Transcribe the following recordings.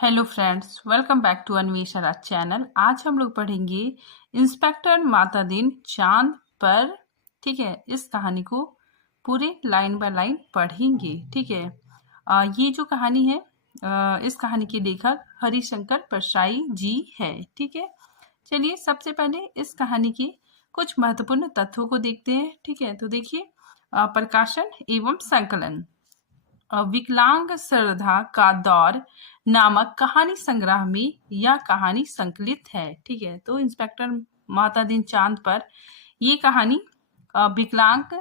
Hello friends, welcome back to Anveshana channel. आज हम लोग पढ़ेंगे इंस्पेक्टर माता दिन चांद पर। ठीक है, इस कहानी को पूरे लाइन बाय लाइन पढ़ेंगे। ठीक है, ये जो कहानी है, इस कहानी के लेखक हरिशंकर परसाई जी है। ठीक है, चलिए सबसे पहले इस कहानी के कुछ महत्वपूर्ण तथ्यों को देखते हैं। ठीक है, तो देखिए, प्रकाशन एवं संकलन विकलांग श्रद्धा का दौर नामक कहानी संग्रह में यह कहानी संकलित है। ठीक है, तो इंस्पेक्टर माता दिन चांद पर ये कहानी विकलांग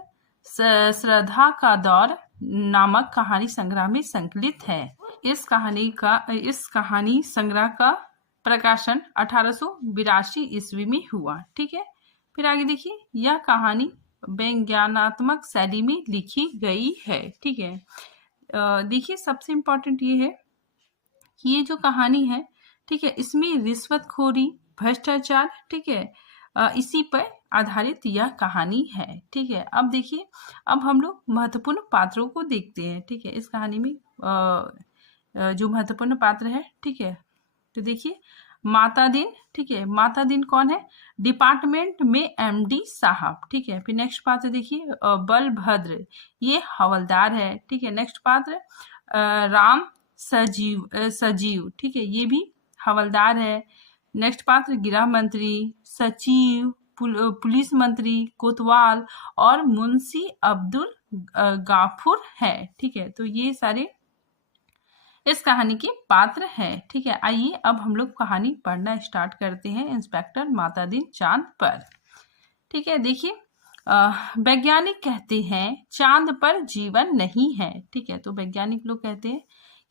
श्रद्धा का दौर नामक कहानी संग्रह में संकलित है। इस कहानी संग्रह का प्रकाशन 1882 ईस्वी में हुआ। ठीक है, फिर आगे देखिए, यह कहानी व्यंग्यात्मक शैली में लिखी गई है। ठीक है, देखिए सबसे इम्पोर्टेंट ये है कि ये जो कहानी है, ठीक है, इसमें रिश्वतखोरी, भ्रष्टाचार, ठीक है, इसी पर आधारित यह कहानी है। ठीक है, अब देखिए, अब हम लोग महत्वपूर्ण पात्रों को देखते हैं। ठीक है, इस कहानी में जो महत्वपूर्ण पात्र है, ठीक है, तो देखिए माता दिन। ठीक है, माता दिन कौन है? डिपार्टमेंट में एमडी साहब। ठीक है, फिर नेक्स्ट पात्र देखिए, बलभद्र, ये हवलदार है। ठीक है, नेक्स्ट पात्र राम सजीव, ठीक है, ये भी हवलदार है। नेक्स्ट पात्र गृह मंत्री, सचिव, पुलिस मंत्री, कोतवाल और मुंशी अब्दुल गाफुर है। ठीक है, तो ये सारे इस कहानी के पात्र हैं। ठीक है, आइए अब हम लोग कहानी पढ़ना स्टार्ट करते हैं इंस्पेक्टर माता दिन चांद पर। ठीक है, देखिए, वैज्ञानिक कहते हैं चांद पर जीवन नहीं है। ठीक है, तो वैज्ञानिक लोग कहते हैं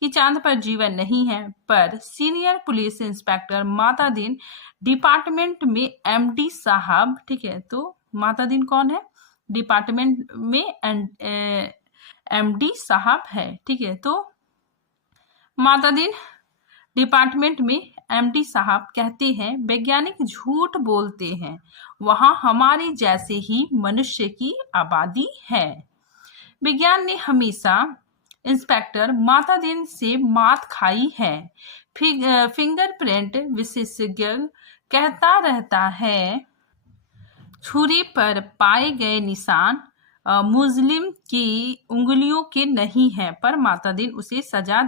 कि चांद पर जीवन नहीं है, पर सीनियर पुलिस इंस्पेक्टर माता दिन डिपार्टमेंट में एमडी साहब, ठीक है, तो माता दिन कौन है? डिपार्टमेंट में एमडी साहब है। ठीक है, तो माता दिन डिपार्टमेंट में एमडी साहब कहते हैं वैज्ञानिक झूठ बोलते हैं, वहां हमारे जैसे ही मनुष्य की आबादी है। विज्ञान ने हमेशा इंस्पेक्टर माता दिन से मात खाई है। फिंगरप्रिंट विशेषज्ञ कहता रहता है छुरी पर पाए गए निशान मुस्लिम की उंगलियों के नहीं है, पर माता दिन उसे सजा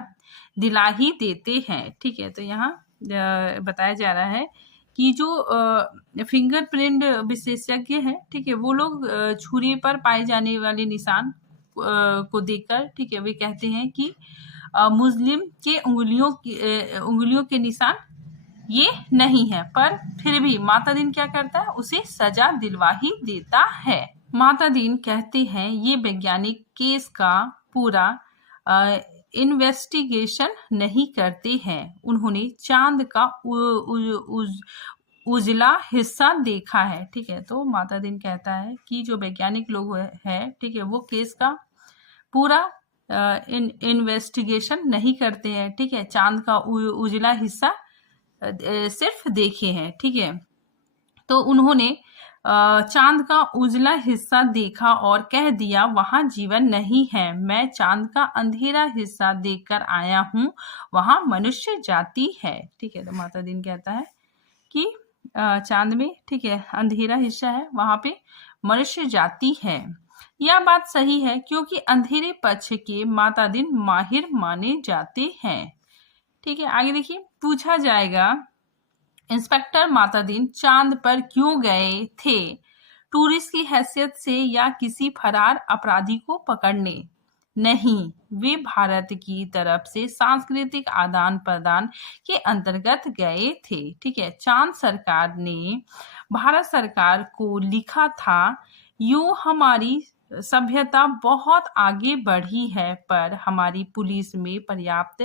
दिला ही देते हैं। ठीक है, तो यहाँ बताया जा रहा है कि जो फिंगरप्रिंट विशेषज्ञ है, ठीक है, वो लोग छुरी पर पाए जाने वाले निशान को देखकर, ठीक है, वे कहते हैं कि मुस्लिम के उंगलियों के निशान ये नहीं है, पर फिर भी माता दिन क्या करता है? उसे सजा दिलवा ही देता है। माता दिन कहते हैं ये वैज्ञानिक केस का पूरा इन्वेस्टिगेशन नहीं करते हैं, उन्होंने चांद का उजला हिस्सा देखा है। ठीक है, तो माता दिन कहता है कि जो वैज्ञानिक लोग है, ठीक है, वो केस का पूरा इन्वेस्टिगेशन नहीं करते हैं। ठीक है, चांद का उजला हिस्सा सिर्फ देखे हैं। ठीक है, तो उन्होंने चांद का उजला हिस्सा देखा और कह दिया वहां जीवन नहीं है। मैं चांद का अंधेरा हिस्सा देखकर आया हूँ, वहां मनुष्य जाति है। ठीक है, तो माता दिन कहता है कि चांद में, ठीक है, अंधेरा हिस्सा है, वहां पे मनुष्य जाति है। यह बात सही है क्योंकि अंधेरे पक्ष के माता दिन माहिर माने जाते हैं। ठीक है, आगे देखिए, पूछा जाएगा इंस्पेक्टर माता दिन चांद पर क्यों गए थे? टूरिस्ट की हैसियत से या किसी फरार अपराधी को पकड़ने? नहीं, वे भारत की तरफ से सांस्कृतिक आदान प्रदान के अंतर्गत गए थे। ठीक है, चांद सरकार ने भारत सरकार को लिखा था, यूं हमारी सभ्यता बहुत आगे बढ़ी है, पर हमारी पुलिस में पर्याप्त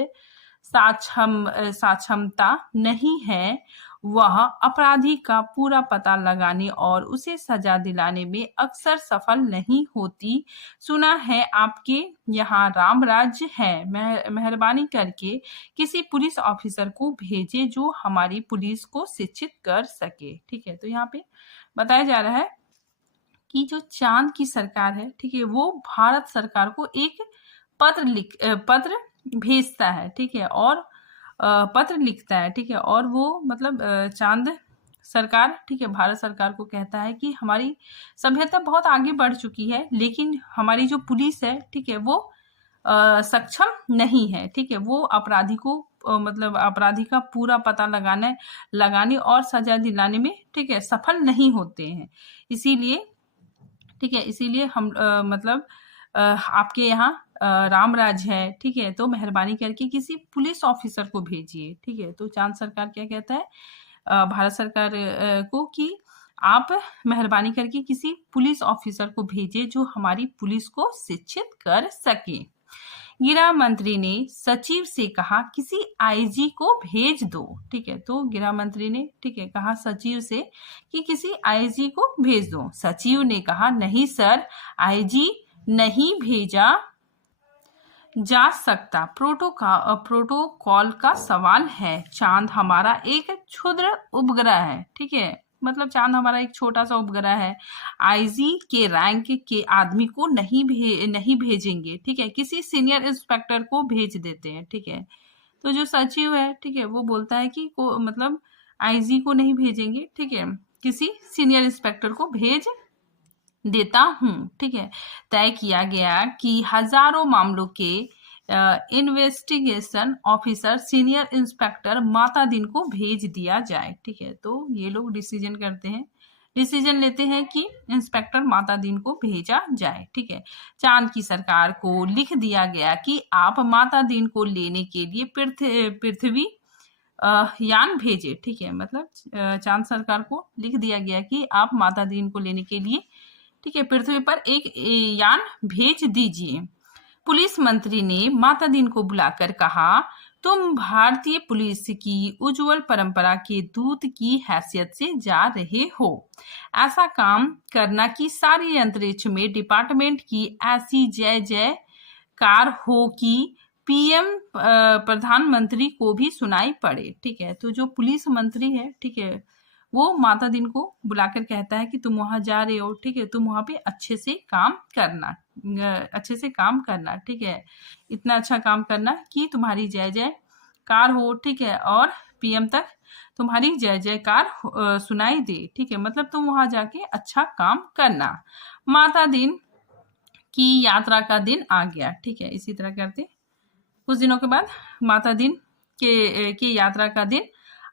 सक्षमता नहीं है, वह अपराधी का पूरा पता लगाने और उसे सजा दिलाने में अक्सर सफल नहीं होती। सुना है आपके यहाँ राम राज्य है, मेहरबानी करके किसी पुलिस ऑफिसर को भेजे जो हमारी पुलिस को शिक्षित कर सके। ठीक है, तो यहाँ पे बताया जा रहा है कि जो चांद की सरकार है, ठीक है, वो भारत सरकार को एक पत्र भेजता है। ठीक है, और पत्र लिखता है, ठीक है, और वो मतलब चांद सरकार, ठीक है, भारत सरकार को कहता है कि हमारी सभ्यता बहुत आगे बढ़ चुकी है, लेकिन हमारी जो पुलिस है, ठीक है, वो सक्षम नहीं है, ठीक है, वो अपराधी को मतलब अपराधी का पूरा पता लगाने और सजा दिलाने में, ठीक है, सफल नहीं होते हैं। इसीलिए, ठीक है, इसीलिए हम मतलब आपके यहाँ रामराज है, ठीक है, तो मेहरबानी करके किसी पुलिस ऑफिसर को भेजिए, ठीक है। तो चांद सरकार क्या कहता है भारत सरकार को कि आप मेहरबानी करके किसी पुलिस ऑफिसर को भेजिए जो हमारी पुलिस को शिक्षित कर सके। गृह मंत्री ने सचिव से कहा किसी आईजी को भेज दो, ठीक है, तो गृह मंत्री ने, ठीक है, कहा सचिव से कि किसी आईजी को भेज दो। सचिव ने कहा नहीं सर, आईजी नहीं भेजा जा सकता, प्रोटोकॉल का सवाल है। चांद हमारा एक क्षुद्र उपग्रह है, ठीक है, मतलब चांद हमारा एक छोटा सा उपग्रह है, आईजी के रैंक के आदमी को नहीं भेजेंगे, ठीक है, किसी सीनियर इंस्पेक्टर को भेज देते हैं, ठीक है। तो जो सचिव है, ठीक है, वो बोलता है कि मतलब आईजी को नहीं भेजेंगे, ठीक है, किसी सीनियर इंस्पेक्टर को भेज देता हूं, ठीक है। तय किया गया कि हजारों मामलों के इन्वेस्टिगेशन ऑफिसर सीनियर इंस्पेक्टर माता दिन को भेज दिया जाए, ठीक है। तो ये लोग डिसीजन लेते हैं कि इंस्पेक्टर माता दिन को भेजा जाए, ठीक है। चांद की सरकार को लिख दिया गया कि आप माता दिन को लेने के लिए पृथ्वी यान भेजे, ठीक है, मतलब चांद सरकार को लिख दिया गया कि आप माता दिन को लेने के लिए, ठीक है, पृथ्वी पर एक यान भेज दीजिए। पुलिस मंत्री ने माता दिन को बुलाकर कहा तुम भारतीय पुलिस की उज्जवल परंपरा के दूत की हैसियत से जा रहे हो। ऐसा काम करना कि सारी अंतरिक्ष में डिपार्टमेंट की ऐसी जय जयकार हो कि पीएम प्रधानमंत्री को भी सुनाई पड़े, ठीक है। तो जो पुलिस मंत्री है, ठीक है, वो माता दिन को बुलाकर कहता है कि तुम वहां जा रहे हो, ठीक है, तुम वहां पे अच्छे से काम करना, ठीक है, इतना अच्छा काम करना कि तुम्हारी जय जयकार हो, ठीक है, और पीएम तक तुम्हारी जय जयकार सुनाई दे, ठीक है, मतलब तुम वहां जाके अच्छा काम करना। माता दिन की यात्रा का दिन आ गया, ठीक है, इसी तरह करते कुछ दिनों के बाद माता दिन के यात्रा का दिन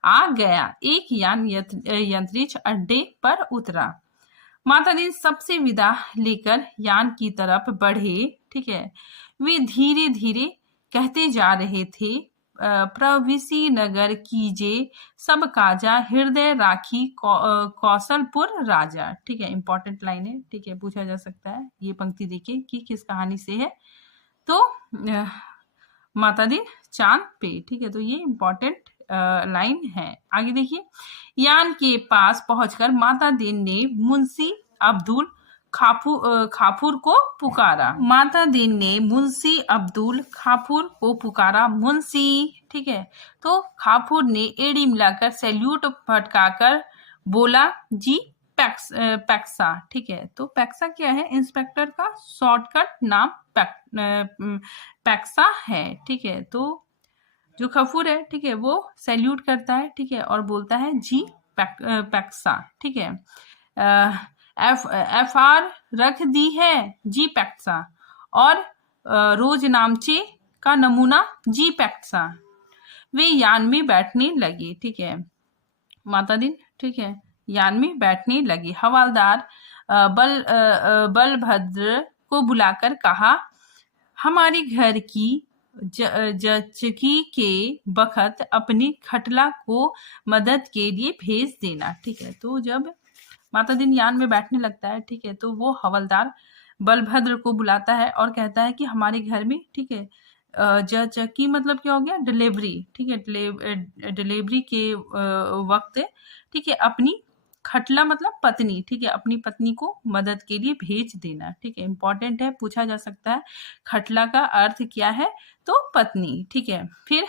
आ गया। एक यान अंतरिक्ष अड्डे पर उतरा। माता दिन सबसे विदा लेकर यान की तरफ बढ़े, ठीक है, वे धीरे धीरे कहते जा रहे थे प्रविसी नगर कीजे सब काजा हृदय राखी कौशलपुर राजा, ठीक है, इंपॉर्टेंट लाइन है, ठीक है, पूछा जा सकता है ये पंक्ति देखिए कि किस कहानी से है। तो माता दिन चांद पे, ठीक है, तो ये इंपॉर्टेंट लाइन है। आगे देखिए, यान के पास पहुंचकर माता दिन ने मुंशी अब्दुल खाफूर को पुकारा। माता दिन ने मुंशी अब्दुल खाफूर को पुकारा। मुंशी, ठीक है, तो खाफूर ने एड़ी मिलाकर सैल्यूट फटकाकर बोला जी पैक्सा, ठीक है, तो पैक्सा क्या है, इंस्पेक्टर का शॉर्टकट नाम पैक्सा है, ठीक है। तो जो खफूर है, ठीक है, वो सैल्यूट करता है, ठीक है, और बोलता है जी पैक्सा, ठीक है। एफआर रख दी है जी पैक्सा, और रोज नामचे का नमूना जी पैक्सा। वे यान में बैठने लगे, ठीक है, माता दिन, ठीक है, यान में बैठने लगे। हवालदार बलभद्र को बुलाकर कहा हमारे घर की जचकी के बखत अपनी खटला को मदद के लिए भेज देना, ठीक है। तो जब माता दिन यान में बैठने लगता है, ठीक है, तो वो हवलदार बलभद्र को बुलाता है और कहता है कि हमारे घर में, ठीक है, जचकी मतलब क्या हो गया, डिलीवरी, ठीक है, डिलीवरी के वक्त, ठीक है, अपनी खटला मतलब पत्नी, ठीक है, अपनी पत्नी को मदद के लिए भेज देना, ठीक है, इंपॉर्टेंट है, पूछा जा सकता है खटला का अर्थ क्या है, तो पत्नी, ठीक है। फिर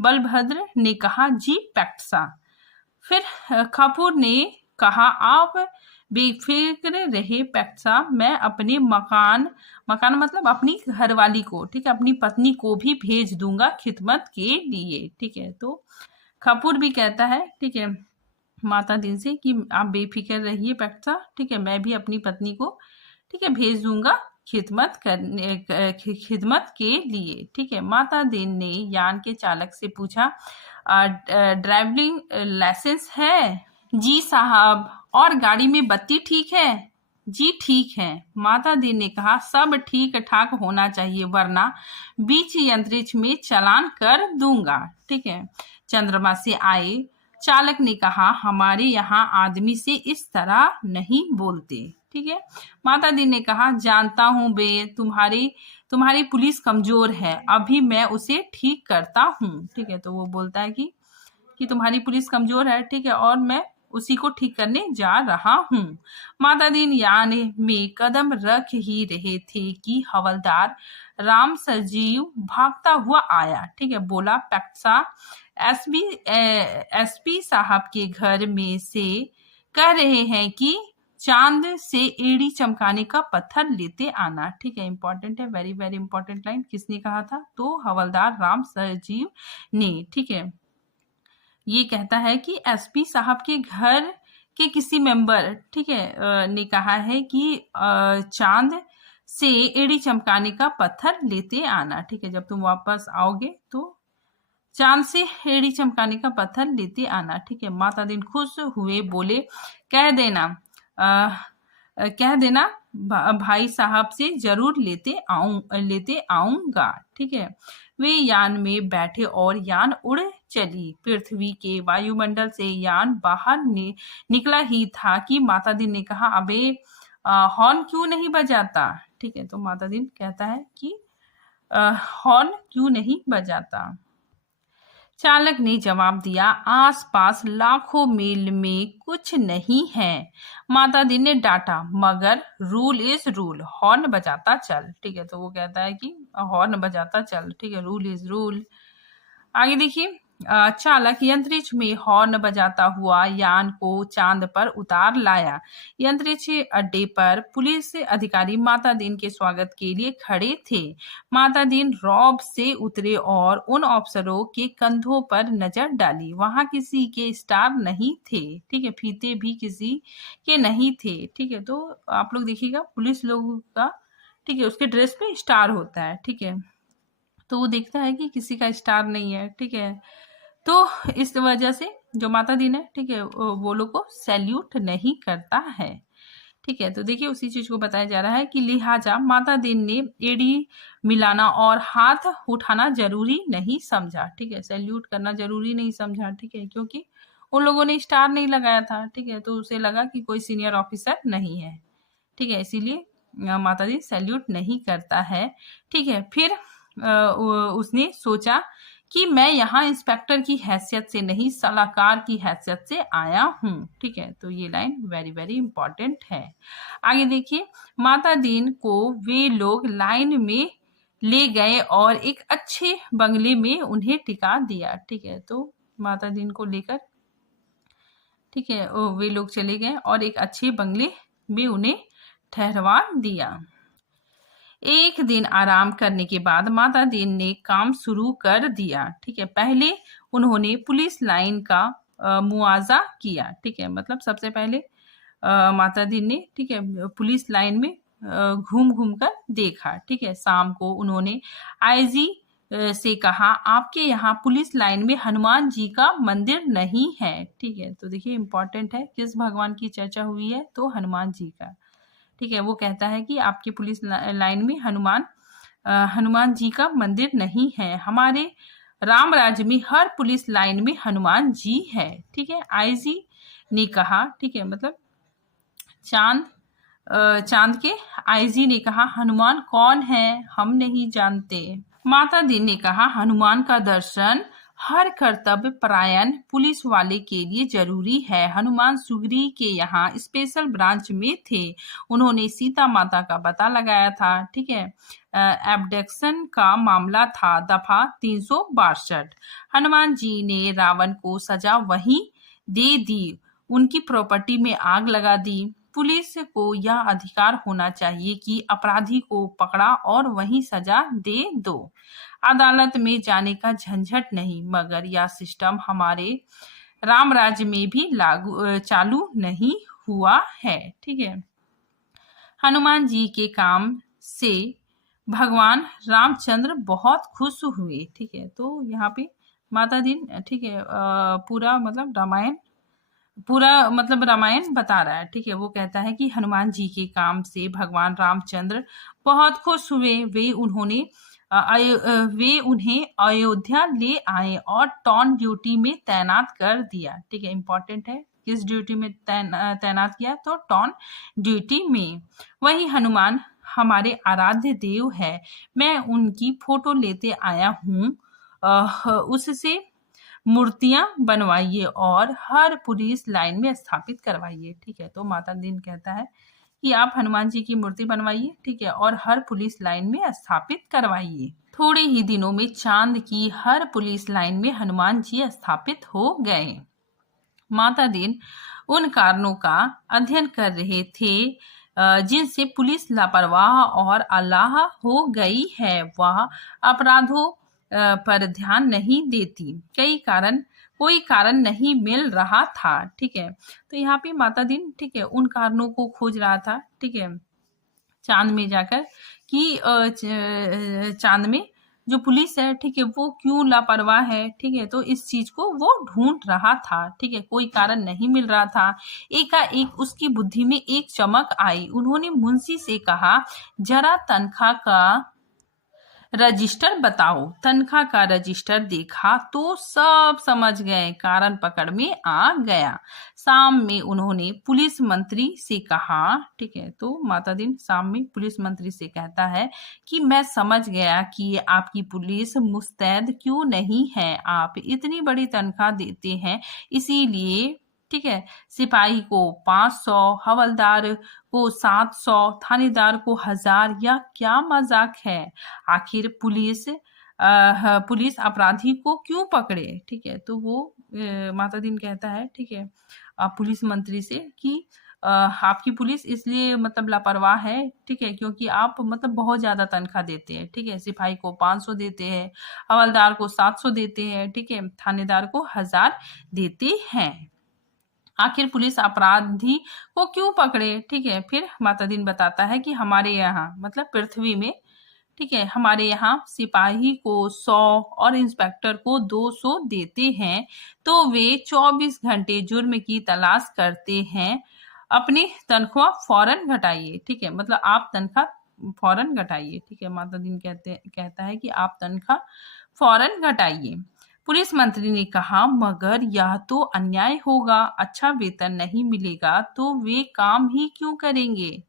बलभद्र ने कहा जी पैक्सा। फिर खाफूर ने कहा, आप बेफिक्र रहे पैक्सा, मैं अपने मकान मतलब अपनी घरवाली को, ठीक है, अपनी पत्नी को भी भेज दूंगा खिदमत के लिए। ठीक है, तो कपूर भी कहता है, ठीक है, माता दिन से कि आप बेफिक्र रहिए पैक्सा, ठीक है, मैं भी अपनी पत्नी को, ठीक है, भेज दूंगा खिदमत के लिए। ठीक है, माता दिन ने यान के चालक से पूछा, ड्राइविंग लाइसेंस है? जी साहब। और गाड़ी में बत्ती ठीक है? जी ठीक है। माता दी ने कहा, सब ठीक ठाक होना चाहिए वरना बीच अंतरिक्ष में चालान कर दूंगा। ठीक है, चंद्रमा से आए चालक ने कहा, हमारे यहाँ आदमी से इस तरह नहीं बोलते। ठीक है, माता दी ने कहा, जानता हूँ बे, तुम्हारी पुलिस कमजोर है, अभी मैं उसे ठीक करता हूँ। ठीक है, तो वो बोलता है कि तुम्हारी पुलिस कमजोर है, ठीक है, और मैं उसी को ठीक करने जा रहा हूँ। माता दीन यान में कदम रख ही रहे थे कि हवलदार राम सजीव भागता हुआ आया। ठीक है, बोला, पैक्सा एसपी साहब के घर में से कह रहे हैं कि चांद से एड़ी चमकाने का पत्थर लेते आना। ठीक है, इंपॉर्टेंट है, वेरी वेरी इंपॉर्टेंट लाइन। किसने कहा था? तो हवलदार राम सजीव ने। ठीक है, ये कहता है कि एसपी साहब के घर के किसी मेंबर, ठीक है, ने कहा है कि चांद से एड़ी चमकाने का पत्थर लेते आना। ठीक है, जब तुम वापस आओगे तो चांद से एड़ी चमकाने का पत्थर लेते आना। ठीक है, माता दिन खुश हुए, बोले, कह देना भाई साहब से जरूर लेते आऊंगा। ठीक है, वे यान में बैठे और यान उड़ चली। पृथ्वी के वायुमंडल से यान बाहर निकला ही था कि माता दिन ने कहा, अबे हॉर्न क्यों नहीं बजाता? ठीक है, तो माता दिन कहता है कि हॉर्न क्यों नहीं बजाता? चालक ने जवाब दिया, आसपास लाखों मील में कुछ नहीं है। माता दी ने डांटा, मगर रूल इज रूल, हॉर्न बजाता चल। ठीक है, तो वो कहता है कि हॉर्न बजाता चल। ठीक है, रूल इज रूल। आगे देखिए, चालक अंतरिक्ष में हॉर्न बजाता हुआ यान को चांद पर उतार लाया। अंतरिक्ष अड्डे पर पुलिस अधिकारी माता दीन के स्वागत के लिए खड़े थे। माता दीन रौब से उतरे और उन अफसरों के कंधों पर नजर डाली। वहां किसी के स्टार नहीं थे। ठीक है, फीते भी किसी के नहीं थे। ठीक है, तो आप लोग देखिएगा पुलिस लोगों का, ठीक है, उसके ड्रेस पे स्टार होता है। ठीक है, तो वो देखता है कि किसी का स्टार नहीं है। ठीक है, तो इस वजह से जो माता दीन है, ठीक है, वो लोग को सैल्यूट नहीं करता है। ठीक है, तो देखिए उसी चीज को बताया जा रहा है कि लिहाजा माता दीन ने एड़ी मिलाना और हाथ उठाना जरूरी नहीं समझा। ठीक है, सैल्यूट करना जरूरी नहीं समझा। ठीक है, क्योंकि उन लोगों ने स्टार नहीं लगाया था। ठीक है, तो उसे लगा कि कोई सीनियर ऑफिसर नहीं है। ठीक है, इसीलिए माता दी सैल्यूट नहीं करता है। ठीक है, फिर उसने सोचा कि मैं यहाँ इंस्पेक्टर की हैसियत से नहीं, सलाहकार की हैसियत से आया हूँ। ठीक है, तो ये लाइन वेरी वेरी इंपॉर्टेंट है। आगे देखिए, माता दीन को वे लोग लाइन में ले गए और एक अच्छे बंगले में उन्हें टिका दिया। ठीक है, तो माता दीन को लेकर, ठीक है, वे लोग चले गए और एक अच्छे बंगले में उन्हें ठहरवा दिया। एक दिन आराम करने के बाद माता दीन ने काम शुरू कर दिया। ठीक है, पहले उन्होंने पुलिस लाइन का मुआवजा किया। ठीक है, मतलब सबसे पहले माता दीन ने, ठीक है, पुलिस लाइन में घूम घूम कर देखा। ठीक है, शाम को उन्होंने आईजी से कहा, आपके यहाँ पुलिस लाइन में हनुमान जी का मंदिर नहीं है। ठीक है, तो देखिए इंपॉर्टेंट है, किस भगवान की चर्चा हुई है? तो हनुमान जी का। ठीक है, वो कहता है कि आपकी पुलिस लाइन में हनुमान जी का मंदिर नहीं है। हमारे राम राज्य में हर पुलिस लाइन में हनुमान जी है। ठीक है, आईजी ने कहा, ठीक है, मतलब चांद के आईजी ने कहा, हनुमान कौन है? हम नहीं जानते। माता दी ने कहा, हनुमान का दर्शन हर कर्तव्य परायण पुलिस वाले के लिए जरूरी है। हनुमान सुग्री के यहाँ स्पेशल ब्रांच में थे। उन्होंने सीता माता का पता लगाया था। ठीक है, एब्डक्शन का मामला था, दफा 362। हनुमान जी ने रावण को सजा वहीं दे दी। उनकी प्रॉपर्टी में आग लगा दी। पुलिस को यह अधिकार होना चाहिए कि अपराधी को पकड़ा और वहीं सजा दे दो। अदालत में जाने का झंझट नहीं। मगर यह सिस्टम हमारे राम राज्य में भी चालू नहीं हुआ है। ठीक है। हनुमान जी के काम से भगवान रामचंद्र बहुत खुश हुए। ठीक है। तो यहाँ पे माता दिन, ठीक है, पूरा मतलब रामायण बता रहा है। ठीक है। वो कहता है कि हनुमान जी के काम से भगवान रामचंद्र बहुत खुश हुए। वे उन्हें अयोध्या ले आए और टॉन ड्यूटी में तैनात कर दिया। ठीक है। इंपॉर्टेंट है, किस ड्यूटी में तैनात किया, तो टॉन ड्यूटी में। वही हनुमान हमारे आराध्य देव है। मैं उनकी फोटो लेते आया हूँ। उससे मूर्तियां बनवाइए और हर पुलिस लाइन में स्थापित करवाइए। ठीक है। तो माता दिन कहता है कि आप हनुमान जी की मूर्ति बनवाइए। ठीक है। और हर पुलिस लाइन में स्थापित करवाइए। थोड़े ही दिनों में चांद की हर पुलिस लाइन में हनुमान जी स्थापित हो गए। माता दिन उन कारणों का अध्ययन कर रहे थे जिनसे पुलिस लापरवाह और अल्लाह हो गई है। वह अपराधों पर ध्यान नहीं देती। कोई कारण नहीं मिल रहा था। ठीक है। तो यहाँ पे माता दिन, ठीक है, उन कारणों को खोज रहा था। ठीक है। चांद में जाकर कि चांद में जो पुलिस है, ठीक है, वो क्यों लापरवाह है। ठीक है। तो इस चीज को वो ढूंढ रहा था। ठीक है। कोई कारण नहीं मिल रहा था। एकाएक उसकी बुद्धि में एक चमक आई। उन्होंने मुंशी से कहा, जरा तनख्वाह का रजिस्टर बताओ। तनख्वाह का रजिस्टर देखा तो सब समझ गए। कारण पकड़ में आ गया। शाम में उन्होंने पुलिस मंत्री से कहा। ठीक है। तो माता दिन शाम में पुलिस मंत्री से कहता है कि मैं समझ गया कि आपकी पुलिस मुस्तैद क्यों नहीं है। आप इतनी बड़ी तनख्वाह देते हैं, इसीलिए, ठीक है, सिपाही को 500, हवलदार को 700, थानेदार को 1000, या क्या मजाक है। आखिर पुलिस अपराधी को क्यों पकड़े। ठीक है। तो वो माता दिन कहता है, ठीक है, पुलिस मंत्री से कि आपकी पुलिस इसलिए मतलब लापरवाह है। ठीक है। क्योंकि आप मतलब बहुत ज्यादा तनख्वाह देते हैं। ठीक है। सिपाही को 500 देते हैं, हवलदार को 700 देते हैं। ठीक है। थानेदार को 1000 देते हैं। आखिर पुलिस अपराधी को क्यों पकड़े। ठीक है। फिर माता दिन बताता है कि हमारे यहाँ मतलब पृथ्वी में, ठीक है, हमारे यहाँ सिपाही को 100 और इंस्पेक्टर को 200 देते हैं, तो वे 24 घंटे जुर्म की तलाश करते हैं। अपनी तनख्वाह फौरन घटाइए। ठीक है। मतलब आप तनख्वाह फौरन घटाइए। ठीक है। माता दिन कहता है कि आप तनख्वाह फौरन घटाइए। पुलिस मंत्री ने कहा, मगर यह तो अन्याय होगा। अच्छा वेतन नहीं मिलेगा तो वे काम ही क्यों करेंगे।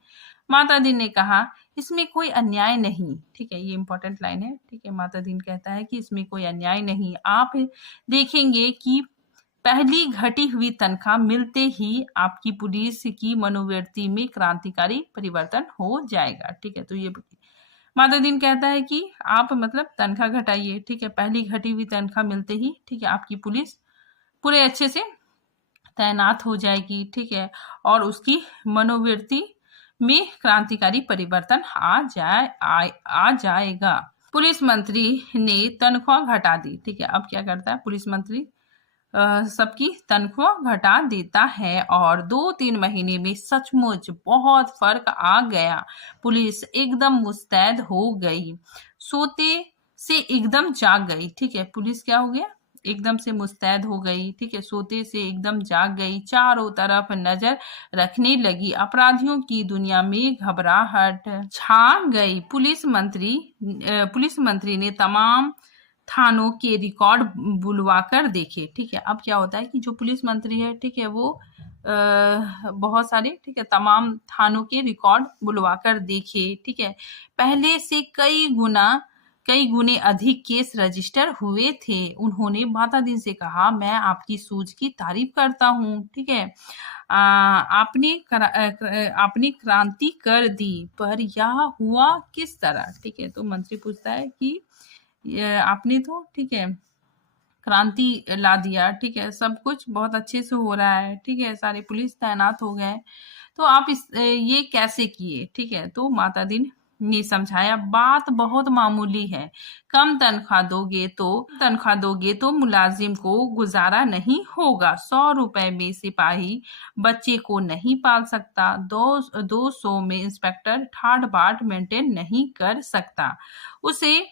माता दिन ने कहा, इसमें कोई अन्याय नहीं। ठीक है। ये इंपॉर्टेंट लाइन है। ठीक है। माता दिन कहता है कि इसमें कोई अन्याय नहीं। आप देखेंगे कि पहली घटी हुई तनख्वाह मिलते ही आपकी पुलिस की मनोवृत्ति में क्रांतिकारी परिवर्तन हो जाएगा। ठीक है। तो ये माता दिन कहता है कि आप मतलब तनख्वाह घटाइए। ठीक है। पहली घटी हुई तनख्वाह मिलते ही, ठीक है, आपकी पुलिस पूरे अच्छे से तैनात हो जाएगी। ठीक है। और उसकी मनोवृत्ति में क्रांतिकारी परिवर्तन आ जाएगा। पुलिस मंत्री ने तनख्वाह घटा दी। ठीक है। अब क्या करता है पुलिस मंत्री, सबकी तनख्वाह घटा देता है और 2-3 महीने में सचमुच बहुत फर्क आ गया। पुलिस एकदम मुस्तैद हो गई, सोते से एकदम जाग गई। ठीक है। पुलिस क्या हो गया, एकदम से मुस्तैद हो गई। ठीक है। सोते से एकदम जाग गई। चारों तरफ नजर रखने लगी। अपराधियों की दुनिया में घबराहट छा गई। पुलिस मंत्री ने तमाम थानों के रिकॉर्ड बुलवाकर देखे। ठीक है। अब क्या होता है कि जो पुलिस मंत्री है, ठीक है, वो बहुत सारे, ठीक है, तमाम थानों के रिकॉर्ड बुलवाकर देखे। ठीक है। पहले से कई गुने अधिक केस रजिस्टर हुए थे। उन्होंने माता दिन से कहा, मैं आपकी सूझ की तारीफ करता हूँ। ठीक है। आपने क्रांति कर दी, पर यह हुआ किस तरह। ठीक है। तो मंत्री पूछता है कि आपने तो, ठीक है, क्रांति ला दिया, ठीक है, सब कुछ बहुत अच्छे से हो रहा है, ठीक है, सारे पुलिस तैनात हो गए, तो आप ये कैसे किए, ठीक है। तो माता दिन ने समझाया, बात बहुत मामूली है, कम तनख्वाह दोगे तो मुलाजिम को गुजारा नहीं होगा, 100 रुपए में सिपाही बच्चे को नहीं पाल सकता, 200 में इंस्पेक्टर ठाट बाट मेंटेन नहीं कर सकता, उसे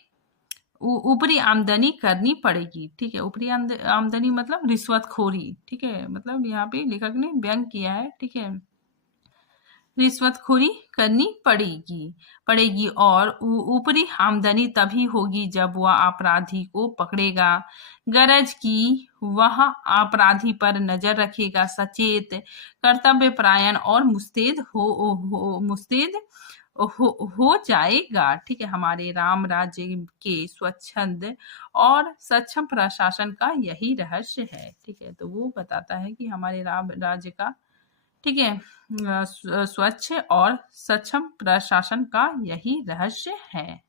ऊपरी आमदनी करनी पड़ेगी, ठीक है। ऊपरी आमदनी मतलब रिश्वतखोरी, ठीक है, मतलब यहाँ पे लेखक ने व्यंग किया है, ठीक है। रिश्वतखोरी करनी पड़ेगी और ऊपरी आमदनी तभी होगी जब वह अपराधी को पकड़ेगा, गरज की वह अपराधी पर नजर रखेगा, सचेत, कर्तव्यपरायण और मुस्तैद हो जाएगा, ठीक है। हमारे राम राज्य के स्वच्छंद और सक्षम प्रशासन का यही रहस्य है, ठीक है। तो वो बताता है कि हमारे राम राज्य का, ठीक है, स्वच्छ और सक्षम प्रशासन का यही रहस्य है।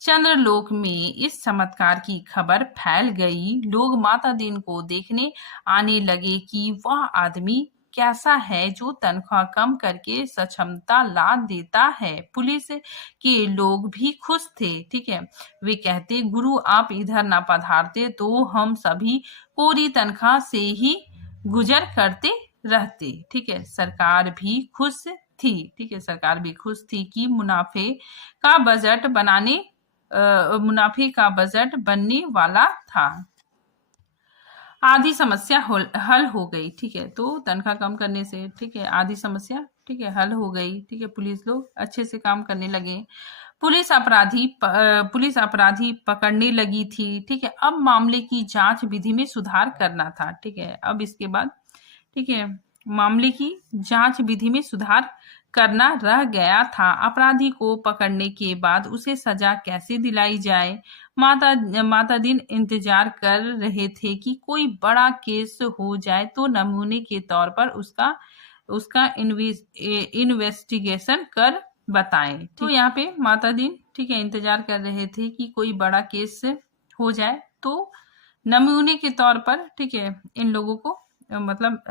चंद्रलोक में इस चमत्कार की खबर फैल गई, लोग माता दीन को देखने आने लगे कि वह आदमी कैसा है जो तनख्वाह कम करके सक्षमता ला देता है। पुलिस के लोग भी खुश थे, ठीक है, वे कहते, गुरु आप इधर ना पधारते तो हम सभी पूरी तनख्वाह से ही गुजर करते रहते, ठीक है। सरकार भी खुश थी, ठीक है, सरकार भी खुश थी कि मुनाफे का बजट बनने वाला था। आधी समस्या हल हो गई, ठीक है। तो तनख्वाह कम करने से, ठीक है, आधी समस्या, ठीक है, हल हो गई, ठीक है। पुलिस लोग अच्छे से काम करने लगे, पुलिस अपराधी पकड़ने लगी थी, ठीक है। अब मामले की जांच विधि में सुधार करना था, ठीक है। अब इसके बाद, ठीक है, मामले की जांच विधि में सुधार करना रह गया था। अपराधी को पकड़ने के बाद उसे सजा कैसे दिलाई जाए, माता दिन इंतजार कर रहे थे कि कोई बड़ा केस हो जाए तो नमूने के तौर पर उसका इन्वेस्टिगेशन कर बताएं। तो यहाँ पे माता दिन, ठीक है, इंतजार कर रहे थे कि कोई बड़ा केस हो जाए तो नमूने के तौर पर, ठीक है, इन लोगों को मतलब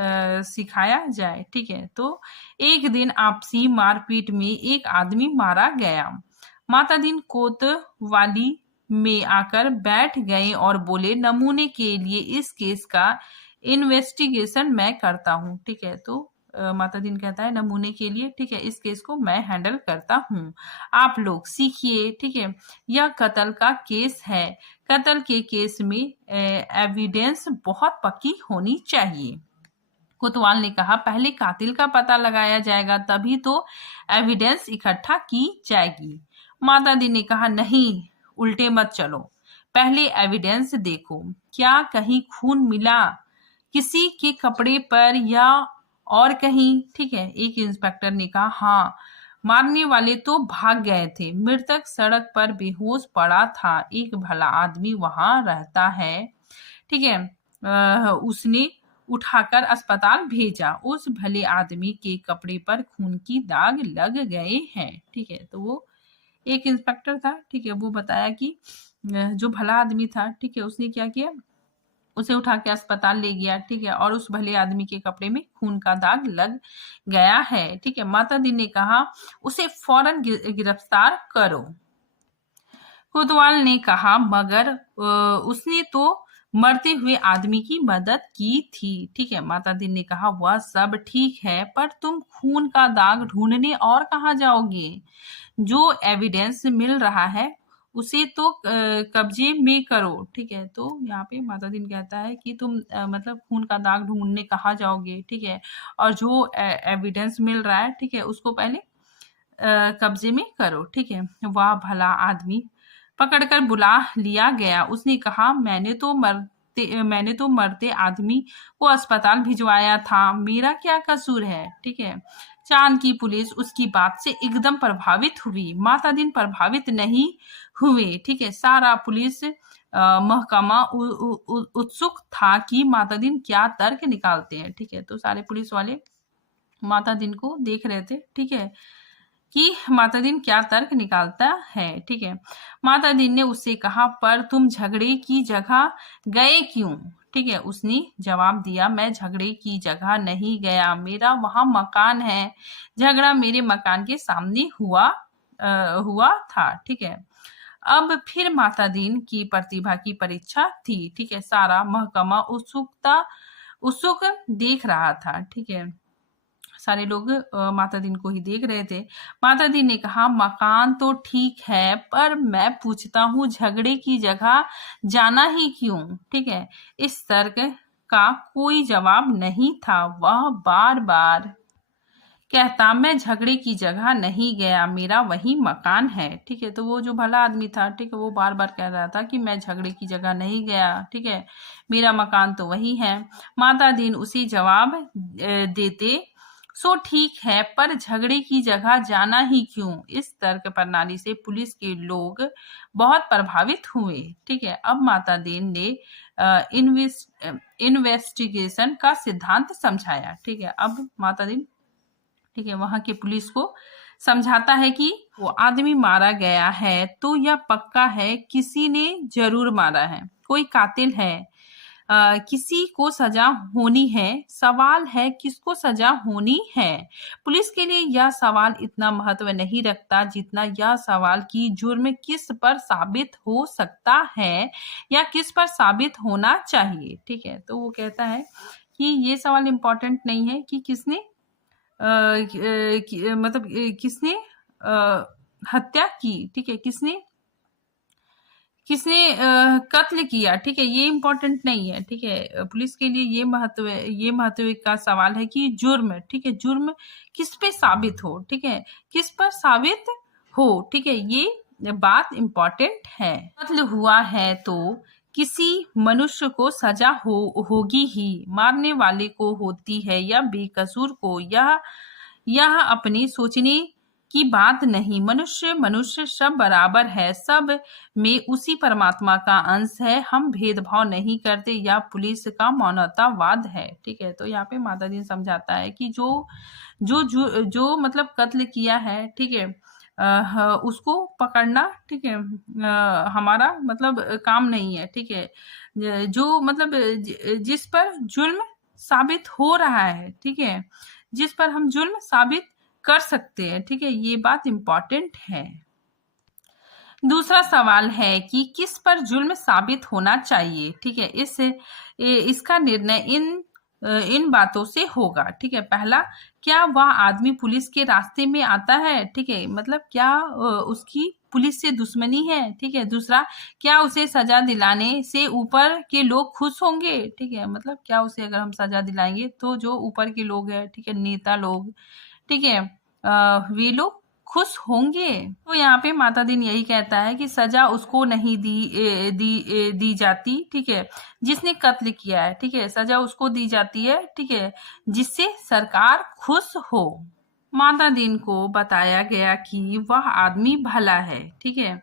सिखाया जाए, ठीक है। तो एक दिन आपसी मारपीट में एक आदमी मारा गया, माता दिन कोतवाली में आकर बैठ गए और बोले, नमूने के लिए इस केस का इन्वेस्टिगेशन मैं करता हूँ, ठीक है। तो माता दिन कहता है, नमूने के लिए, ठीक है, इस केस को मैं हैंडल करता हूँ, आप लोग सीखिए, ठीक है। यह कत्ल का केस है, कत्ल के केस में एविडेंस बहुत पक्की होनी चाहिए। कोतवाल ने कहा, पहले कातिल का पता लगाया जाएगा, तभी तो एविडेंस इकट्ठा की जाएगी। माता दी ने कहा, नहीं, उल्टे मत चलो, पहले एविडेंस देखो, क्या कहीं खून मिला किसी के कपड़े पर या और कहीं, ठीक है। एक इंस्पेक्टर ने कहा, हाँ, मारने वाले तो भाग गए थे, मृतक सड़क पर बेहोश पड़ा था, एक भला आदमी वहां रहता है, ठीक है, उसने उठाकर अस्पताल भेजा, उस भले आदमी के कपड़े पर खून की दाग लग गए हैं, ठीक है। तो वो एक इंस्पेक्टर था, ठीक है, वो बताया कि जो भला आदमी था, ठीक है, उसने क्या किया, उसे उठा के अस्पताल ले गया, ठीक है, और उस भले आदमी के कपड़े में खून का दाग लग गया है, ठीक है। माता दी ने कहा, उसे फौरन गिरफ्तार करो। कोतवाल ने कहा, मगर उसने तो मरते हुए आदमी की मदद की थी, ठीक है। माता दी ने कहा, वह सब ठीक है, पर तुम खून का दाग ढूंढने और कहाँ जाओगे, जो एविडेंस मिल रहा है उसे तो कब्जे में करो, ठीक है। तो यहाँ पे माता दिन कहता है कि तुम मतलब खून का दाग ढूंढने कहाँ जाओगे, ठीक है, और जो एविडेंस मिल रहा है, ठीक है, उसको पहले कब्जे में करो, ठीक है। वह भला आदमी पकड़कर बुला लिया गया, उसने कहा, मैंने तो मरते आदमी को अस्पताल भिजवाया था, मेरा क्या कसूर है, ठीक है। चांद की पुलिस उसकी बात से एकदम प्रभावित हुई, माता दिन प्रभावित नहीं हुए, ठीक है। सारा पुलिस महकमा उत्सुक था कि माता दिन क्या तर्क निकालते हैं, ठीक है। तो सारे पुलिस वाले माता दिन को देख रहे थे, ठीक है, कि माता दीन क्या तर्क निकालता है। ठीक है, माता दीन ने उससे कहा, पर तुम झगड़े की जगह गए क्यों? ठीक है, उसने जवाब दिया, मैं झगड़े की जगह नहीं गया, मेरा वहां मकान है, झगड़ा मेरे मकान के सामने हुआ था। ठीक है, अब फिर माता दीन की प्रतिभा की परीक्षा थी। ठीक है, सारा महकमा उत्सुक देख रहा था। ठीक है, सारे लोग माता दीन को ही देख रहे थे। माता दीन ने कहा, मकान तो ठीक है, पर मैं पूछता हूँ झगड़े की जगह जाना ही क्यों? ठीक है, इस तर्क का कोई जवाब नहीं था। वह बार बार कहता, मैं झगड़े की जगह नहीं गया, मेरा वही मकान है। ठीक है, तो वो जो भला आदमी था, ठीक है, वो बार बार कह रहा था कि मैं झगड़े की जगह नहीं गया, ठीक है, मेरा मकान तो वही है। माता दीन उसी जवाब देते, सो ठीक है, पर झगड़े की जगह जाना ही क्यों? इस तर्क प्रणाली से पुलिस के लोग बहुत प्रभावित हुए। ठीक है, अब माता दीन ने इन्वेस्टिगेशन का सिद्धांत समझाया। ठीक है, अब माता दीन, ठीक है, वहां के पुलिस को समझाता है कि वो आदमी मारा गया है तो यह पक्का है किसी ने जरूर मारा है, कोई कातिल है, किसी को सजा होनी है। सवाल है किसको सजा होनी है। पुलिस के लिए यह सवाल इतना महत्व नहीं रखता जितना यह सवाल कि जुर्म किस पर साबित हो सकता है या किस पर साबित होना चाहिए। ठीक है, तो वो कहता है कि ये सवाल इम्पोर्टेंट नहीं है कि किसने मतलब किसने हत्या की। ठीक है, किसने कत्ल किया। ठीक है, ये इम्पोर्टेंट नहीं है। ठीक है, पुलिस के लिए ये महत्व का सवाल है कि जुर्म, ठीक है, जुर्म किस पे साबित हो। ठीक है, किस पर साबित हो। ठीक है, ये बात इम्पोर्टेंट है। कत्ल हुआ है तो किसी मनुष्य को सजा होगी ही, मारने वाले को होती है या बेकसूर को, यह अपनी सोचने की बात नहीं। मनुष्य सब बराबर है, सब में उसी परमात्मा का अंश है, हम भेदभाव नहीं करते, या पुलिस का मानवतावाद है। ठीक है, तो यहाँ पे माता जी समझाता है कि जो मतलब कत्ल किया है, ठीक है, उसको पकड़ना, ठीक है, हमारा मतलब काम नहीं है। ठीक है, जो मतलब जिस पर जुल्म साबित हो रहा है, ठीक है, जिस पर हम जुल्म साबित कर सकते हैं। ठीक है, ये बात इम्पोर्टेंट है। दूसरा सवाल है कि किस पर जुल्म साबित होना चाहिए। ठीक है, इसका निर्णय इन बातों से होगा। ठीक है, पहला, क्या वह आदमी पुलिस के रास्ते में आता है। ठीक है, मतलब क्या उसकी पुलिस से दुश्मनी है। ठीक है, दूसरा, क्या उसे सजा दिलाने से ऊपर के लोग खुश होंगे। ठीक है, मतलब क्या उसे अगर हम सजा दिलाएंगे तो जो ऊपर के लोग हैं, ठीक है, नेता लोग, ठीक है, वे लोग खुश होंगे। तो यहाँ पे माता दीन यही कहता है कि सजा उसको नहीं दी जाती। ठीक है, जिसने कत्ल किया है। ठीक है, सजा उसको दी जाती है, ठीक है, जिससे सरकार खुश हो। माता दीन को बताया गया कि वह आदमी भला है, ठीक है,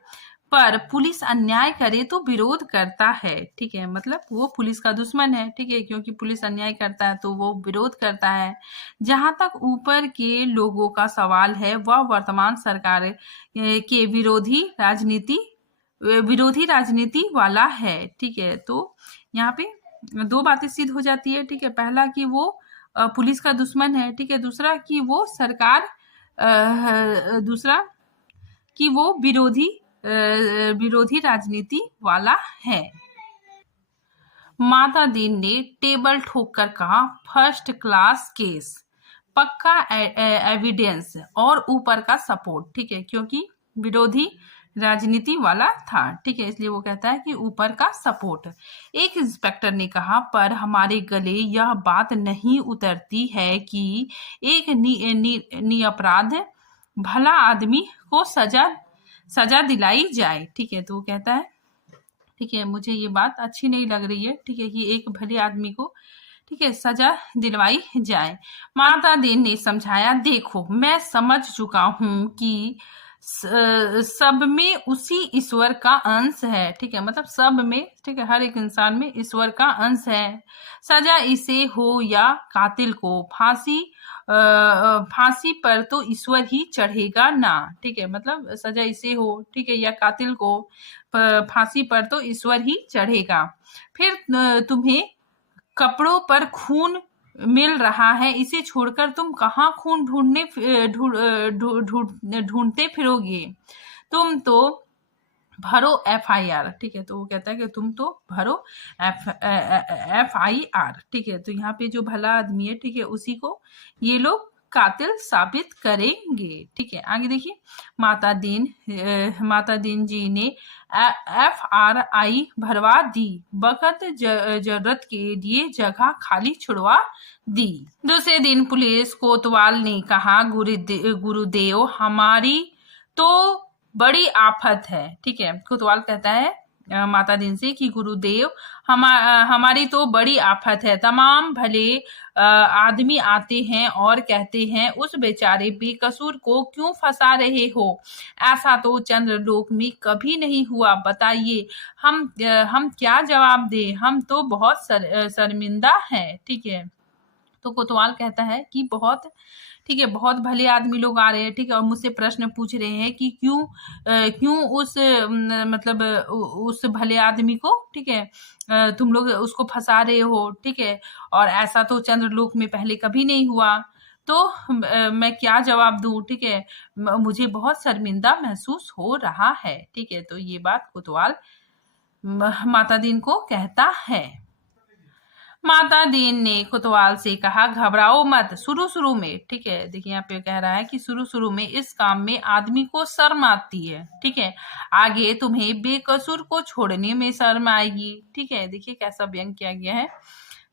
पर पुलिस अन्याय करे तो विरोध करता है। ठीक है, मतलब वो पुलिस का दुश्मन है। ठीक है, क्योंकि पुलिस अन्याय करता है तो वो विरोध करता है। जहां तक ऊपर के लोगों का सवाल है, वह वर्तमान सरकार के विरोधी राजनीति वाला है। ठीक है, तो यहाँ पे दो बातें सिद्ध हो जाती है। ठीक है, पहला कि वो पुलिस का दुश्मन है। ठीक है, दूसरा कि वो दूसरा कि वो विरोधी राजनीति वाला है। माता दीन ने टेबल ठोक कर कहा, फर्स्ट क्लास केस, पक्का एविडेंस और ऊपर का सपोर्ट। ठीक है, क्योंकि विरोधी राजनीति वाला था। ठीक है, इसलिए वो कहता है कि ऊपर का सपोर्ट। एक इंस्पेक्टर ने कहा, पर हमारे गले यह बात नहीं उतरती है कि एक निरपराध भला आदमी को सजा दिलाई जाए। ठीक है, तो वो कहता है, ठीक है, मुझे ये बात अच्छी नहीं लग रही है। ठीक है, कि एक भले आदमी को, ठीक है, सजा दिलवाई जाए। माता दीन ने समझाया, देखो मैं समझ चुका हूं कि सब में उसी ईश्वर का अंश है। ठीक है, मतलब सब में, ठीक है, हर एक इंसान में ईश्वर का अंश है। सजा इसे हो या कातिल को, फांसी पर तो ईश्वर ही चढ़ेगा ना। ठीक है, मतलब सजा इसे हो, ठीक है, या कातिल को फांसी पर तो ईश्वर ही चढ़ेगा। फिर तुम्हें कपड़ों पर खून मिल रहा है, इसे छोड़कर तुम कहाँ खून ढूंढते फिरोगे। तुम तो भरो FIR। ठीक है, तो वो कहता है कि तुम तो भरो FIR। ठीक है, तो यहाँ पे जो भला आदमी है, ठीक है, उसी को ये लोग कातिल साबित करेंगे। ठीक है, आगे देखिए, माता दीन जी ने FRI भरवा दी, वक्त जरूरत के लिए जगह खाली छुड़वा दी। दूसरे दिन पुलिस कोतवाल ने कहा, गुरुदेव हमारी तो बड़ी आफत है। ठीक है, कोतवाल कहता है माता दीन से कि गुरुदेव हमारी तो बड़ी आफत है। तमाम भले आदमी आते हैं और कहते हैं उस बेचारे बेकसूर को क्यों फंसा रहे हो। ऐसा तो चंद्रलोक में कभी नहीं हुआ। बताइए हम क्या जवाब दें, हम तो बहुत शर्मिंदा हैं। ठीक है, तो कोतवाल कहता है कि बहुत, ठीक है, बहुत भले आदमी लोग आ रहे हैं, ठीक है, और मुझसे प्रश्न पूछ रहे हैं कि क्यों उस मतलब उस भले आदमी को, ठीक है, तुम लोग उसको फंसा रहे हो। ठीक है, और ऐसा तो चंद्रलोक में पहले कभी नहीं हुआ। तो मैं क्या जवाब दूं। ठीक है, मुझे बहुत शर्मिंदा महसूस हो रहा है। ठीक है, तो ये बात कोतवाल माता दीन को कहता है। माता दीन ने कोतवाल से कहा, घबराओ मत। शुरू में, ठीक है, देखिए यहाँ पे कह रहा है कि शुरू में इस काम में आदमी को शर्म आती है। ठीक है, आगे तुम्हें बेकसूर को छोड़ने में शर्म आएगी। ठीक है, देखिए कैसा व्यंग किया गया है।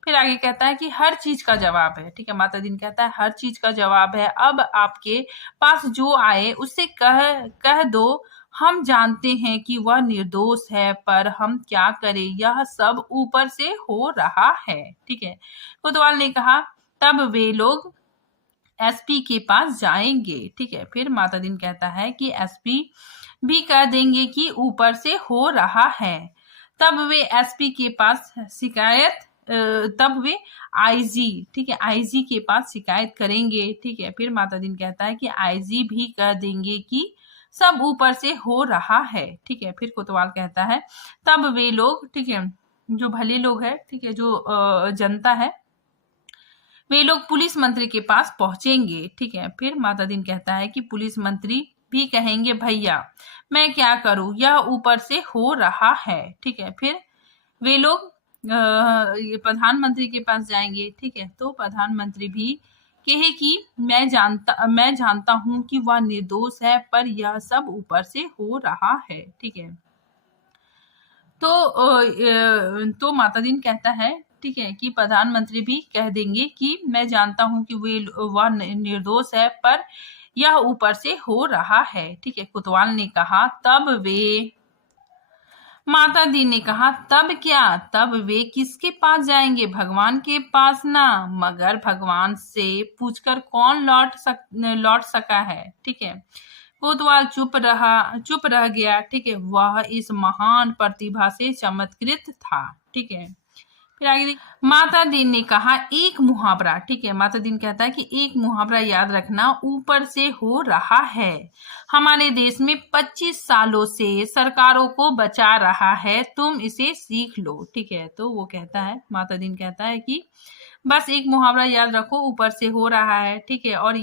फिर आगे कहता है कि हर चीज का जवाब है। ठीक है, माता दीन कहता है हर चीज का जवाब है। अब आपके पास जो आए उससे कह दो, हम जानते हैं कि वह निर्दोष है, पर हम क्या करें, यह सब ऊपर से हो रहा है। ठीक है, कोतवाल ने कहा, तब वे लोग SP के पास जाएंगे। ठीक है, फिर माता दीन कहता है कि SP भी कह देंगे कि ऊपर से हो रहा है। तब वे SP के पास तब वे IG, ठीक है, IG के पास शिकायत करेंगे। ठीक है, फिर माता दीन कहता है कि IG भी कह देंगे कि सब ऊपर से हो रहा है। ठीक है, फिर कोतवाल कहता है तब वे लोग, ठीक है, जो भले लोग हैं, ठीक है, जो जनता है, वे लोग पुलिस मंत्री के पास पहुंचेंगे। ठीक है, फिर माता दीन कहता है कि पुलिस मंत्री भी कहेंगे, भैया मैं क्या करूं, यह ऊपर से हो रहा है। ठीक है, फिर वे लोग प्रधानमंत्री के पास जाएंगे। ठीक है, तो प्रधानमंत्री भी कहे कि मैं जानता हूं कि वह निर्दोष है, पर यह सब ऊपर से हो रहा है। ठीक है, तो माता दीन कहता है, ठीक है, कि प्रधानमंत्री भी कह देंगे कि मैं जानता हूं कि वह निर्दोष है, पर यह ऊपर से हो रहा है। ठीक है, कोतवाल ने कहा, माता दी ने कहा, तब क्या, तब वे किसके पास जाएंगे, भगवान के पास ना। मगर भगवान से पूछकर कौन लौट सका है। ठीक है, कोतवाल चुप रह गया। ठीक है, वह इस महान प्रतिभा से चमत्कृत था। ठीक है, फिर आगे माता दीन ने कहा, एक मुहावरा। ठीक है, माता दीन कहता है कि एक मुहावरा याद रखना, ऊपर से हो रहा है। हमारे देश में 25 सालों से सरकारों को बचा रहा है, तुम इसे सीख लो। ठीक है, तो वो कहता है, माता दीन कहता है कि बस एक मुहावरा याद रखो, ऊपर से हो रहा है। ठीक है, और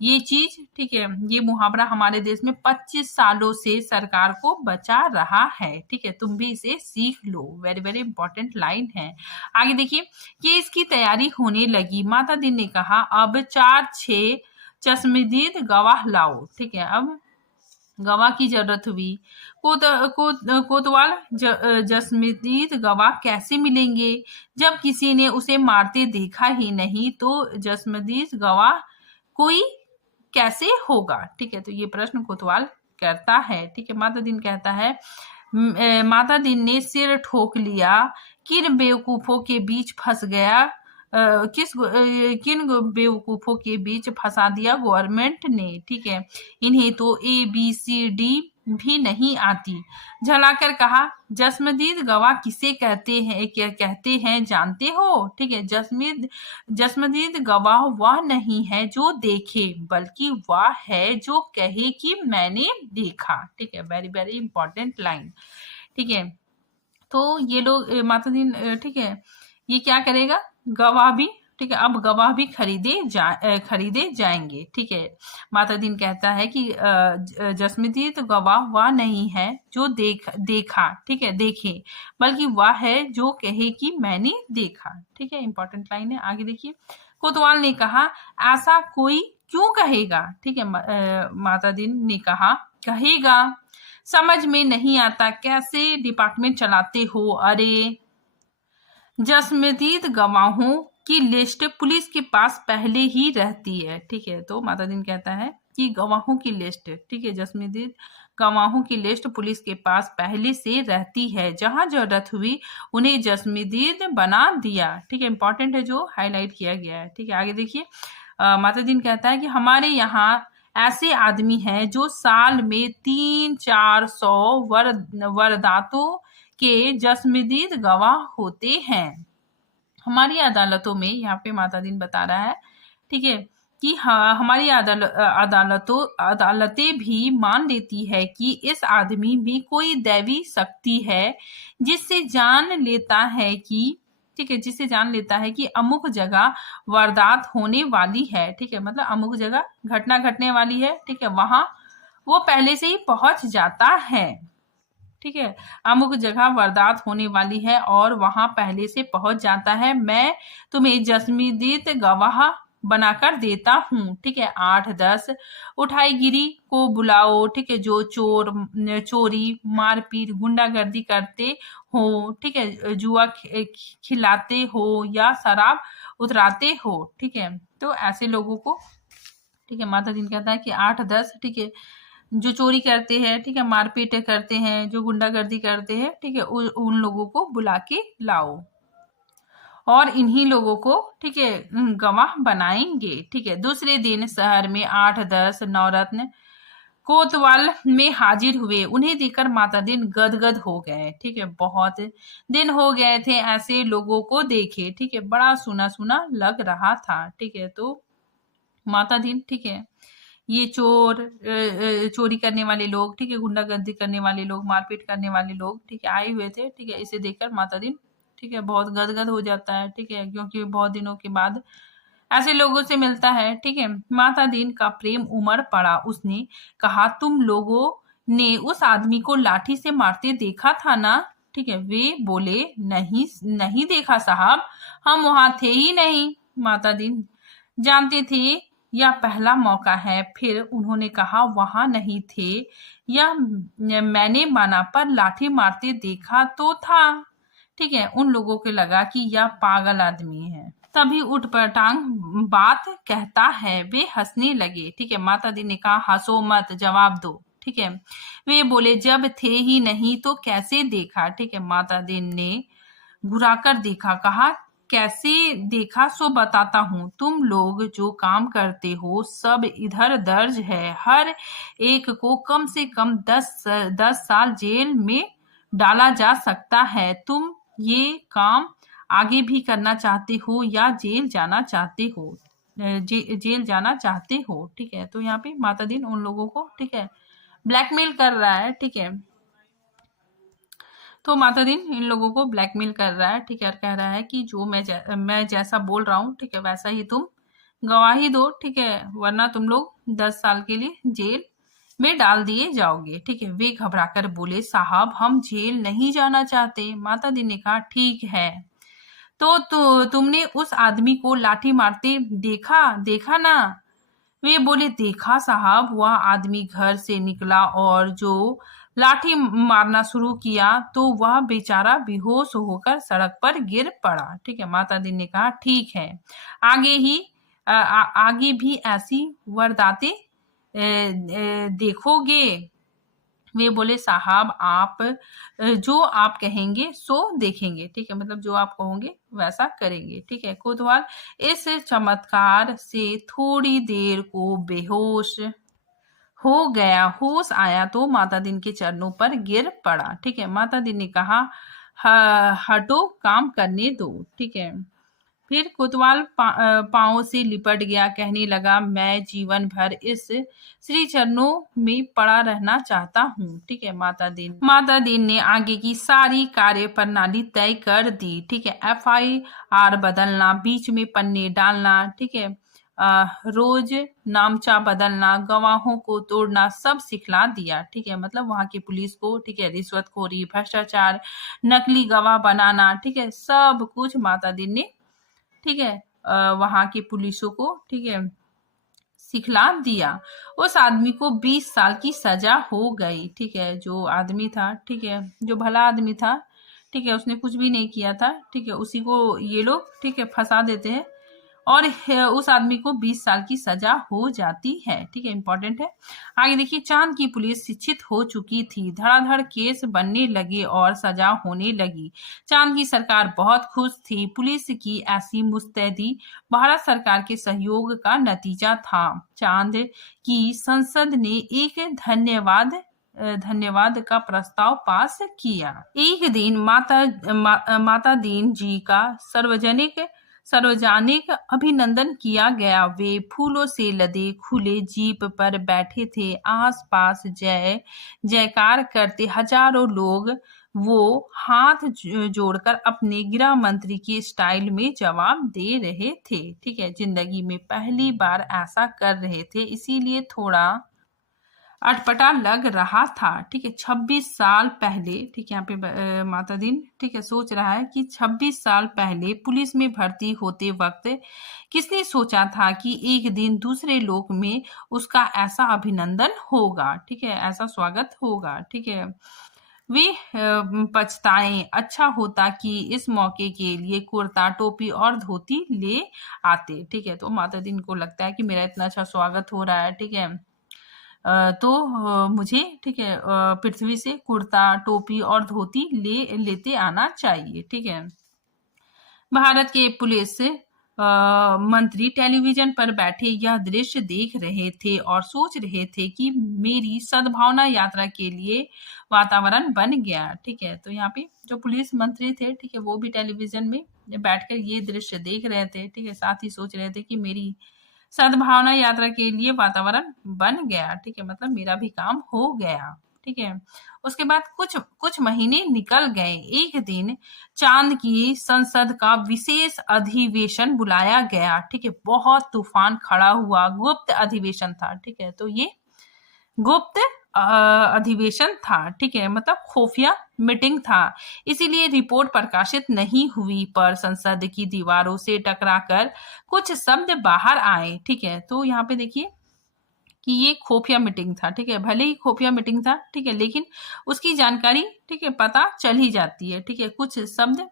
ये चीज, ठीक है, ये मुहावरा हमारे देश में 25 सालों से सरकार को बचा रहा है। ठीक है, तुम भी इसे सीख लो। वेरी वेरी इंपॉर्टेंट लाइन है। आगे देखिए, कि इसकी तैयारी होने लगी। माता दी ने कहा, अब 4-6 चश्मदीद गवाह लाओ। ठीक है, अब गवाह की जरूरत हुई। कोतवाल, जसमीदीद गवाह कैसे मिलेंगे, जब किसी ने उसे मारते देखा ही नहीं, तो जसमीदीद गवाह कोई कैसे होगा। ठीक है, तो ये प्रश्न कोतवाल करता है। ठीक है, माता दीन कहता है, माता दीन ने सिर ठोक लिया, किन बेवकूफों के बीच फंस गया, किन बेवकूफों के बीच फंसा दिया गवर्नमेंट ने। ठीक है, इन्हें तो ABCD भी नहीं आती। झलाकर कहा, जस्मदीद गवाह किसे कहते हैं, क्या कहते हैं जानते हो? ठीक है, जस्मदीद गवाह वह नहीं है जो देखे, बल्कि वह है जो कहे कि मैंने देखा। ठीक है, वेरी वेरी इंपॉर्टेंट लाइन। ठीक है, तो ये लोग मातादीन ठीक है, ये क्या करेगा, गवाह भी, ठीक है, अब गवाह भी खरीदे जाएंगे। ठीक है, मातादीन कहता है कि जस्मदीद गवाह वह नहीं है जो देखा, ठीक है, देखे, बल्कि वह है जो कहे कि मैंने देखा। ठीक है, इंपॉर्टेंट लाइन है, आगे देखिए। कोतवाल ने कहा, ऐसा कोई क्यों कहेगा? ठीक है, मातादीन ने कहा, कहेगा, समझ में नहीं आता, कैसे डिपार्टमेंट चलाते हो? अरे, जस्मदीद गवाहों की लिस्ट पुलिस के पास पहले ही रहती है। ठीक है, तो मातादीन कहता है कि गवाहों की लिस्ट, ठीक है, जस्मदीद गवाहों की लिस्ट पुलिस के पास पहले से रहती है, जहां जरूरत हुई उन्हें जस्मदीद बना दिया। ठीक है, इंपॉर्टेंट है जो हाईलाइट किया गया है। ठीक है, आगे देखिए। मातादीन कहता है कि हमारे यहाँ ऐसे आदमी हैं जो साल में 300-400 वारदातों के जस्मदीद गवाह होते हैं। हमारी अदालतों में, यहाँ पे मातादीन बता रहा है, ठीक है, कि हाँ, हमारी अदालतें भी मान लेती है कि इस आदमी में कोई दैवी शक्ति है, जिससे जान लेता है कि, ठीक है, जिससे जान लेता है कि अमुक जगह वारदात होने वाली है। ठीक है, मतलब अमुक जगह घटना घटने वाली है। ठीक है, वहां वो पहले से ही पहुंच जाता है। ठीक है, अमुक जगह वारदात होने वाली है और वहां पहले से पहुंच जाता है। मैं तुम्हें जस्मदीद गवाह बनाकर देता हूँ। ठीक है, 8-10 उठाईगिरी को बुलाओ। ठीक है, जो चोरी, मारपीट, गुंडागर्दी करते हो, ठीक है, जुआ खिलाते हो या शराब उतराते हो। ठीक है, तो ऐसे लोगों को, ठीक है, मातादीन कहता है कि 8-10, ठीक है, जो चोरी करते हैं, ठीक है, मारपीट करते हैं, जो गुंडागर्दी करते हैं, ठीक है, उन लोगों को बुला के लाओ और इन्हीं लोगों को, ठीक है, गवाह बनाएंगे। ठीक है, दूसरे दिन शहर में 8-10 नवरत्न कोतवाल में हाजिर हुए। उन्हें देखकर मातादीन गदगद हो गए। ठीक है, बहुत दिन हो गए थे ऐसे लोगों को देखे। ठीक है, बड़ा सुना सुना लग रहा था। ठीक है, तो मातादीन, ठीक है, ये चोरी करने वाले लोग, ठीक है, गुंडागर्दी करने वाले लोग, मारपीट करने वाले लोग, ठीक है, आए हुए थे। ठीक है, इसे देखकर मातादीन, ठीक है, बहुत गदगद हो जाता है। ठीक है, क्योंकि बहुत दिनों के बाद ऐसे लोगों से मिलता है। ठीक है, मातादीन का प्रेम उमड़ पड़ा। उसने कहा, तुम लोगों ने उस आदमी को लाठी से मारते देखा था ना? ठीक है, वे बोले, नहीं नहीं देखा साहब, हम वहां थे ही नहीं। मातादीन जानते थे यह पहला मौका है। फिर उन्होंने कहा, वहां नहीं थे, यह मैंने माना, पर लाठी मारते देखा तो था। ठीक है, उन लोगों को लगा कि यह पागल आदमी है, तभी उठ पटांग बात कहता है। वे हंसने लगे। ठीक है, मातादी ने कहा, हंसो मत, जवाब दो। ठीक है, वे बोले, जब थे ही नहीं तो कैसे देखा? ठीक है, मातादी ने घुराकर देखा, कहा, कैसे देखा सो बताता हूँ। तुम लोग जो काम करते हो सब इधर दर्ज है। हर एक को कम से कम 10 साल जेल में डाला जा सकता है। तुम ये काम आगे भी करना चाहते हो या जेल जाना चाहते हो? जेल जाना चाहते हो? ठीक है, तो यहाँ पे मातादीन उन लोगों को, ठीक है, ब्लैकमेल कर रहा है। ठीक है, तो मातादीन इन लोगों को ब्लैकमेल कर रहा है। ठीक है, कह रहा है कि जो मैं जैसा बोल रहा हूँ, ठीक है, वैसा ही तुम गवाही दो। ठीक है, वरना तुम लोग 10 साल के लिए जेल में डाल दिए जाओगे। ठीक है, वे घबराकर बोले, साहब हम जेल नहीं जाना चाहते। मातादी ने कहा, ठीक है, तो तुमने उस आदमी को लाठी मारते देखा ना? वे बोले, देखा साहब, वह आदमी घर से निकला और जो लाठी मारना शुरू किया तो वह बेचारा बेहोश होकर सड़क पर गिर पड़ा। ठीक है, मातादी ने कहा, ठीक है, आगे भी ऐसी वारदातें देखोगे? वे बोले साहब आप जो आप कहेंगे सो देखेंगे, ठीक है, मतलब जो आप कहोगे वैसा करेंगे, ठीक है। कोतवाल इस चमत्कार से थोड़ी देर को बेहोश हो गया। होश आया तो माता दीन के चरणों पर गिर पड़ा, ठीक है। माता दीन ने कहा हटो, काम करने दो, ठीक है। फिर कोतवाल पांव से लिपट गया, कहने लगा मैं जीवन भर इस श्री चरणों में पड़ा रहना चाहता हूँ, ठीक है। माता दीन ने आगे की सारी कार्य प्रणाली तय कर दी, ठीक है। FIR बदलना, बीच में पन्ने डालना, ठीक है, रोज नामचा बदलना, गवाहों को तोड़ना, सब सिखला दिया, ठीक है। मतलब वहां की पुलिस को, ठीक है, रिश्वतखोरी, भ्रष्टाचार, नकली गवाह बनाना, ठीक है, सब कुछ माता दीन ने, ठीक है, वहां के पुलिसों को, ठीक है, सिखला दिया। उस आदमी को 20 साल की सजा हो गई, ठीक है। जो आदमी था, ठीक है, जो भला आदमी था, ठीक है, उसने कुछ भी नहीं किया था, ठीक है, उसी को ये लोग, ठीक है, फंसा देते हैं और उस आदमी को 20 साल की सजा हो जाती है, ठीक है, इंपॉर्टेंट है। आगे देखिए, चांद की पुलिस शिक्षित हो चुकी थी, धड़ाधड़ केस बनने लगे और सजा होने लगी। चांद की सरकार बहुत खुश थी। पुलिस की ऐसी मुस्तैदी भारत सरकार के सहयोग का नतीजा था। चांद की संसद ने एक धन्यवाद का प्रस्ताव पास किया। एक दिन माता दीन जी का सार्वजनिक अभिनंदन किया गया। वे फूलों से लदे खुले जीप पर बैठे थे। आसपास जय जयकार करते हजारों लोग वो हाथ जोड़कर अपने गृह मंत्री की स्टाइल में जवाब दे रहे थे, ठीक है। जिंदगी में पहली बार ऐसा कर रहे थे, इसीलिए थोड़ा अटपटा लग रहा था, ठीक है। 26 साल पहले, ठीक है, यहाँ पे माता दीन, ठीक है, सोच रहा है कि 26 साल पहले पुलिस में भर्ती होते वक्त किसने सोचा था कि एक दिन दूसरे लोक में उसका ऐसा अभिनंदन होगा, ठीक है, ऐसा स्वागत होगा, ठीक है। वे पछताएं, अच्छा होता कि इस मौके के लिए कुर्ता, टोपी और धोती ले आते, ठीक है। तो माता दीन को लगता है कि मेरा इतना अच्छा स्वागत हो रहा है, ठीक है, तो मुझे, ठीक है, पृथ्वी से कुर्ता, टोपी और धोती लेते आना चाहिए, ठीक है। भारत के पुलिस मंत्री टेलीविजन पर बैठे यह दृश्य देख रहे थे और सोच रहे थे कि मेरी सद्भावना यात्रा के लिए वातावरण बन गया, ठीक है। तो यहाँ पे जो पुलिस मंत्री थे, ठीक है, वो भी टेलीविजन में बैठकर ये दृश्य देख रहे थे, ठीक है, साथ ही सोच रहे थे कि मेरी सद्भावना यात्रा के लिए वातावरण बन गया, ठीक है, मतलब मेरा भी काम हो गया, ठीक है। उसके बाद कुछ महीने निकल गए। एक दिन चांद की संसद का विशेष अधिवेशन बुलाया गया, ठीक है। बहुत तूफान खड़ा हुआ, गुप्त अधिवेशन था, ठीक है। तो ये गुप्त अधिवेशन था, ठीक है, मतलब खुफिया मीटिंग था, इसीलिए रिपोर्ट प्रकाशित नहीं हुई, पर संसद की दीवारों से टकराकर कुछ शब्द बाहर आए, ठीक है। तो यहाँ पे देखिए कि ये खुफिया मीटिंग था, ठीक है, भले ही खुफिया मीटिंग था, ठीक है, लेकिन उसकी जानकारी, ठीक है, पता चल ही जाती है, ठीक है। कुछ शब्द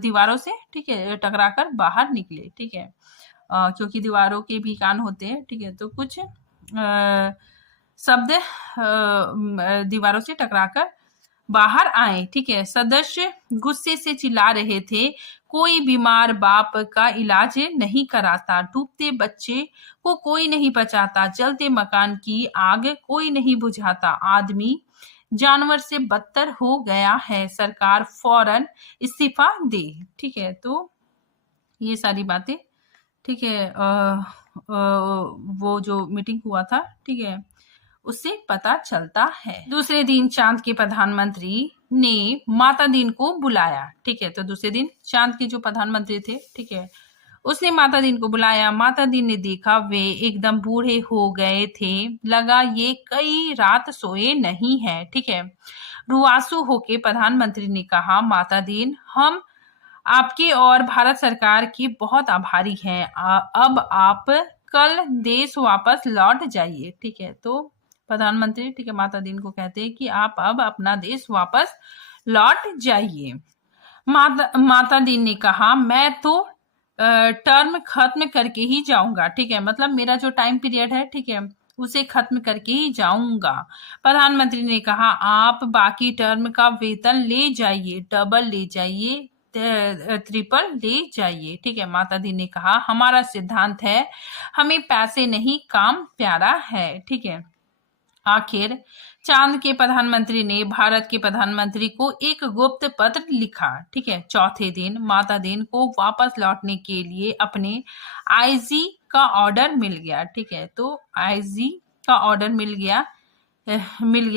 दीवारों से, ठीक है, टकराकर बाहर निकले, ठीक है, क्योंकि दीवारों के भी कान होते हैं, ठीक है। तो कुछ शब्द दीवारों से टकराकर बाहर आए, ठीक है। सदस्य गुस्से से चिल्ला रहे थे, कोई बीमार बाप का इलाज नहीं कराता, डूबते बच्चे को कोई नहीं बचाता, जलते मकान की आग कोई नहीं बुझाता, आदमी जानवर से बदतर हो गया है, सरकार फौरन इस्तीफा दे, ठीक है। तो ये सारी बातें, ठीक है, वो जो मीटिंग हुआ था, ठीक है, उससे पता चलता है। दूसरे दिन चांद के प्रधानमंत्री ने माता दीन को बुलाया, ठीक है। तो दूसरे दिन चांद के जो प्रधानमंत्री थे, ठीक है, उसने माता दीन को बुलाया। माता दीन ने देखा वे एकदम बूढ़े हो गए थे, लगा ये कई रात सोए नहीं है, ठीक है। रुआसू होके प्रधानमंत्री ने कहा, माता दीन, हम आपके और भारत सरकार की बहुत आभारी हैं। अब आप कल देश वापस लौट जाइए, ठीक है। तो प्रधानमंत्री, ठीक है, माता दीन को कहते हैं कि आप अब अपना देश वापस लौट जाइए। माता दीन ने कहा, मैं तो टर्म खत्म करके ही जाऊंगा, ठीक है, मतलब मेरा जो टाइम पीरियड है, ठीक है, उसे खत्म करके ही जाऊंगा। प्रधानमंत्री ने कहा, आप बाकी टर्म का वेतन ले जाइए, डबल ले जाइए, ट्रिपल ले जाइए। ठीक है, माता दी ने कहा, हमारा सिद्धांत है, हमें पैसे नहीं काम प्यारा है। ठीक है, आखिर चांद के प्रधानमंत्री ने भारत के प्रधानमंत्री को एक गुप्त पत्र लिखा। ठीक है, चौथे दिन माता दिन को वापस लौटने के लिए अपने आईजी का ऑर्डर मिल गया। ठीक है, तो आईजी का ऑर्डर मिल गया मिल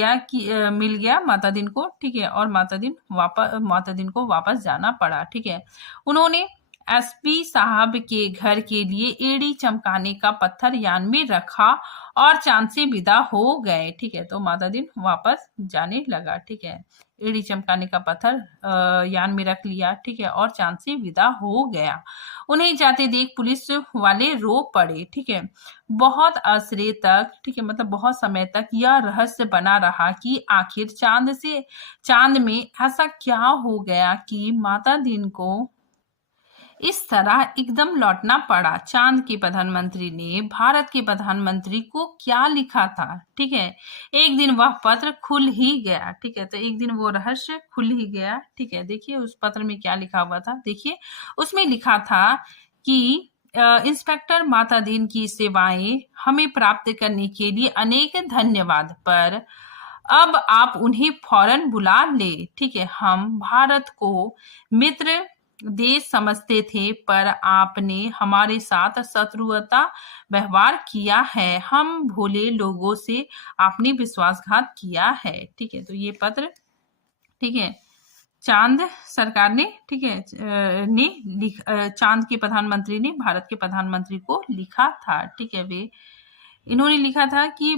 गया माता दिन को। ठीक है, और माता दिन को वापस जाना पड़ा। ठीक है, उन्होंने एसपी साहब के घर के लिए एड़ी चमकाने का पत्थर यान में रखा और चांद से विदा हो गए। ठीक है, तो माता दिन वापस जाने लगा। ठीक है, एड़ी चमकाने का पत्थर यान में रख लिया। ठीक है, और चांद से विदा हो गया। उन्हें जाते देख पुलिस वाले रो पड़े। ठीक है, बहुत असरे तक, ठीक है, मतलब बहुत समय तक यह रहस्य बना रहा कि आखिर चांद में ऐसा क्या हो गया कि माता दिन को इस तरह एकदम लौटना पड़ा। चांद के प्रधानमंत्री ने भारत के प्रधानमंत्री को क्या लिखा था? ठीक है, एक दिन वह पत्र खुल ही गया। ठीक है, तो एक दिन वो रहस्य खुल ही गया। ठीक है, देखिए उस पत्र में क्या लिखा हुआ था। देखिए उसमें लिखा था कि इंस्पेक्टर माता दीन की सेवाएं हमें प्राप्त करने के लिए अनेक धन्यवाद, पर अब आप उन्हें फौरन बुला ले। ठीक है, हम भारत को मित्र देश समझते थे, पर आपने हमारे साथ शत्रुता व्यवहार किया है। हम भोले लोगों से आपने विश्वासघात किया है। ठीक है, तो ये पत्र, ठीक है, चांद सरकार ने, ठीक है, चांद के प्रधानमंत्री ने भारत के प्रधानमंत्री को लिखा था। ठीक है, इन्होंने लिखा था कि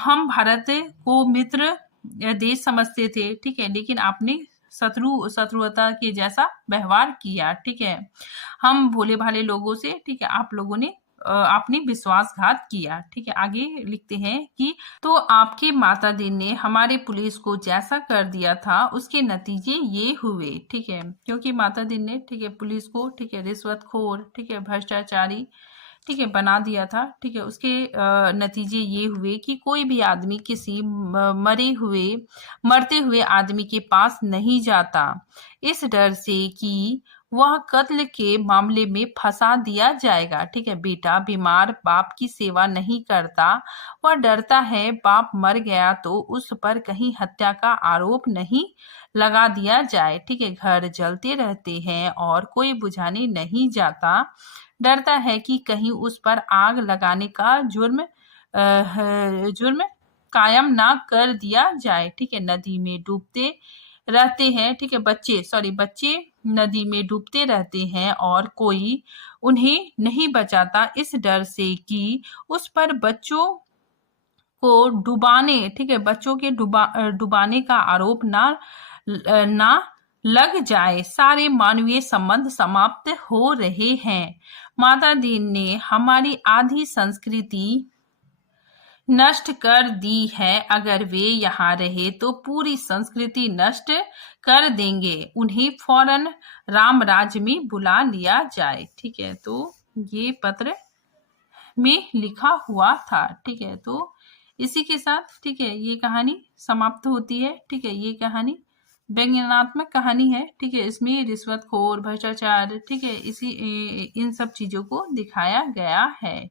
हम भारत को मित्र देश समझते थे। ठीक है, लेकिन आपने शत्रुता के जैसा व्यवहार किया। ठीक है, हम भोले भाले लोगों से, ठीक है, आप लोगों ने आपने विश्वासघात किया। ठीक है, आगे लिखते हैं कि तो आपके माता दी ने हमारे पुलिस को जैसा कर दिया था उसके नतीजे ये हुए। ठीक है, क्योंकि माता दी ने, ठीक है, पुलिस को, ठीक है, रिश्वतखोर, ठीक है, भ्रष्टाचारी, ठीक है, बना दिया था। ठीक है, उसके नतीजे ये हुए कि कोई भी आदमी किसी मरते हुए आदमी के पास नहीं जाता, इस डर से कि वह कत्ल के मामले में फंसा दिया जाएगा। ठीक है, बेटा बीमार बाप की सेवा नहीं करता, वह डरता है बाप मर गया तो उस पर कहीं हत्या का आरोप नहीं लगा दिया जाए। ठीक है, घर जलते रहते हैं और कोई बुझाने नहीं जाता, डरता है कि कहीं उस पर आग लगाने का जुर्म कायम ना कर दिया जाए। ठीक है, नदी में डूबते रहते हैं, ठीक है, बच्चे नदी में डूबते रहते हैं और कोई उन्हें नहीं बचाता, इस डर से कि उस पर बच्चों को डुबाने, ठीक है, बच्चों के डुबाने का आरोप ना लग जाए। सारे मानवीय संबंध समाप्त हो रहे हैं। माता दीन ने हमारी आधी संस्कृति नष्ट कर दी है, अगर वे यहाँ रहे तो पूरी संस्कृति नष्ट कर देंगे, उन्हें फौरन राम राज्य में बुला लिया जाए। ठीक है, तो ये पत्र में लिखा हुआ था। ठीक है, तो इसी के साथ, ठीक है, ये कहानी समाप्त होती है। ठीक है, ये कहानी व्यंग्यात्मक कहानी है। ठीक है, इसमें रिश्वतखोर, भ्रष्टाचार, ठीक है, इन सब चीजों को दिखाया गया है।